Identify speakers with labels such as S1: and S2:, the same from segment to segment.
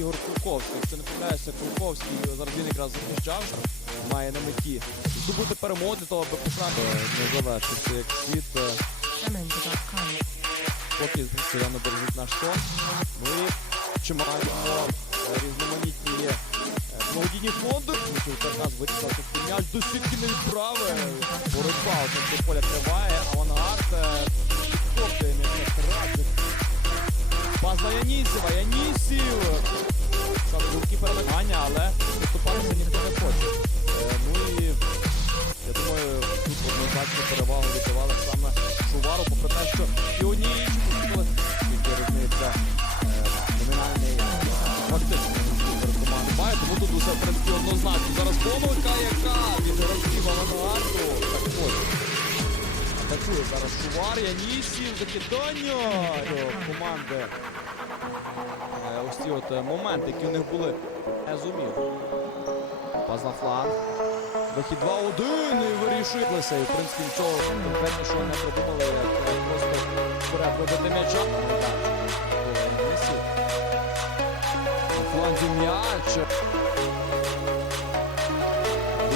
S1: Ігор Кулковський. Якщо не помиляюся, Кулковський зараз він якраз захищав, має на меті здобути перемогу для того, аби посрати
S2: не завершився як світ. е,
S1: поки постійно бережуть наш сон. Ну і чи маємо е, різноманітні є е, благодійні фонди. Тепер нас вирішив тут м'яч до сітки не відправи. Боротьба центрі поля триває. Авангард е, підкоптує м'яч на на Янісєва. Янісів. Саме руки перемагання, але виступатися ніхто не хоче. Е, Ну і я думаю, тут однозначно перевагу віддавали саме Шувару, попри те, що і одні інші тільки е, номінальний фактично перед командою має, тому тут усе в принципі однозначно. Зараз помилка, яка від гравців авангарду. Так от. Атакує зараз Шувар, Янісів, закидання команди. Е, Ось ці от е, моменти, які у них були, не зумів. Фланг. Вихід 2-1 і вирішилися. І в принципі нічого що не придумали, як е, просто вперед вибити м'яча. На м'яч.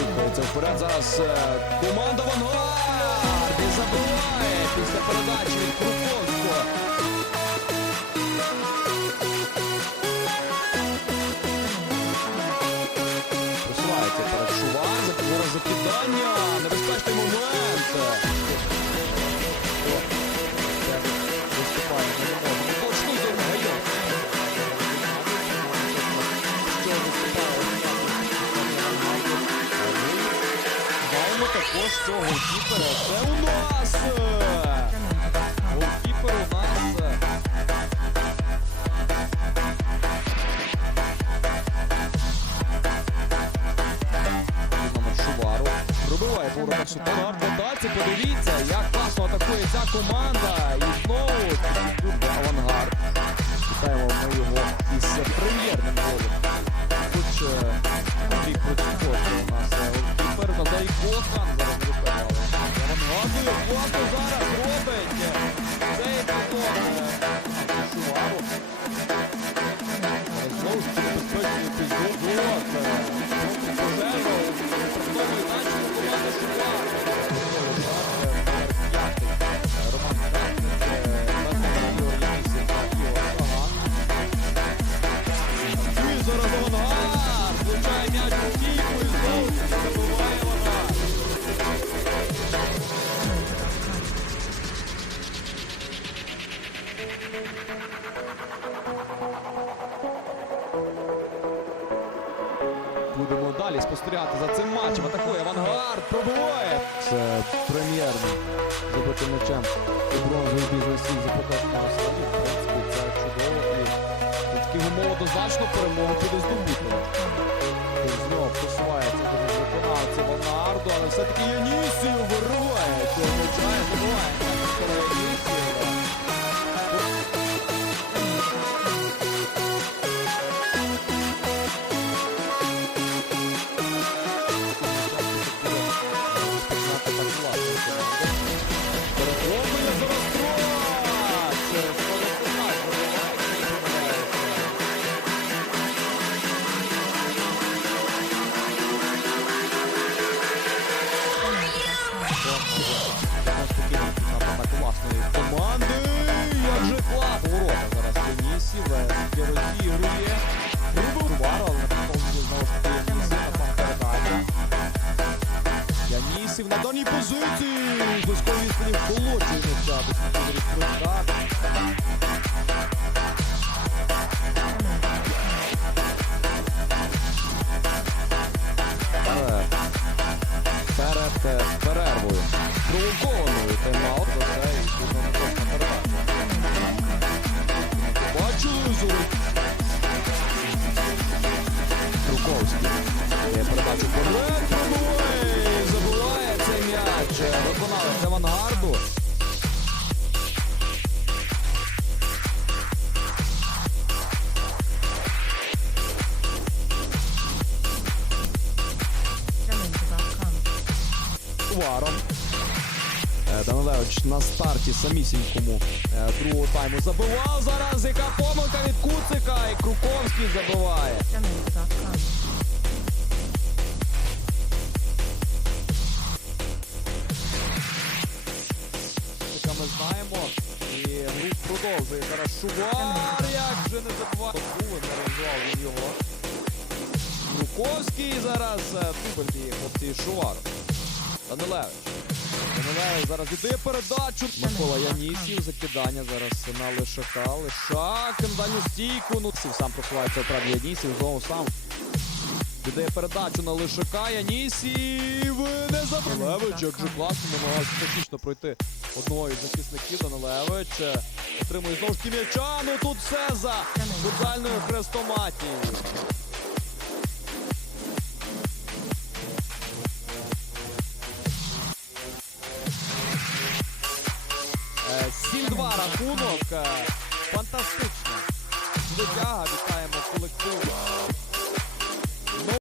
S1: Рухається вперед зараз команда Вангард і забиває після передачі також цього е, е, Додаться, подивіться, як класно атакує ця команда. І знову тут авангард. Вітаємо ми його із прем'єрним голом. Хоч Андрій Процьков у нас Тепер. Назай Кохан зараз не Авангарду, класно зараз Будемо далі спостерігати за цим матчем. Атакує авангард, пробиває. Це прем'єрний забитим м'ячем у бронзовий бізнесі за поточного стані. В принципі, це чудово. І в таких умов однозначно перемогу буде здобути. Знов посувається до виконавця Авангарду, але все-таки Янісів вириває цього м'яча і забиває. Денісів. Таки розігрує. Прибув Варвар, але повністю знову на передача. Позиції. З близької відстані м'яча. Прочка. Уваром. Е, Данилевич на старті самісінькому е, другого тайму забивав. Зараз яка помилка від Куцика. І Круковський забиває. Ми знаємо. І рух продовжує. Зараз Шувар. Як же не забуває. Були, він його. Круковський зараз е, хлопці і Шувар. Данилевич. Данилевич зараз віддає передачу. Микола Янісів, закидання зараз на Лишака. Лишак на стійку. Ну, сам просувається у Янісів. Знову сам віддає передачу на Лишака. Янісів не. Данилевич, як же класно намагався технічно пройти одного із захисників. Данилевич отримує знову ж таки м'яча. Ну тут все за футзальною хрестоматією. Unovka. Fantastycznie. Wygrali.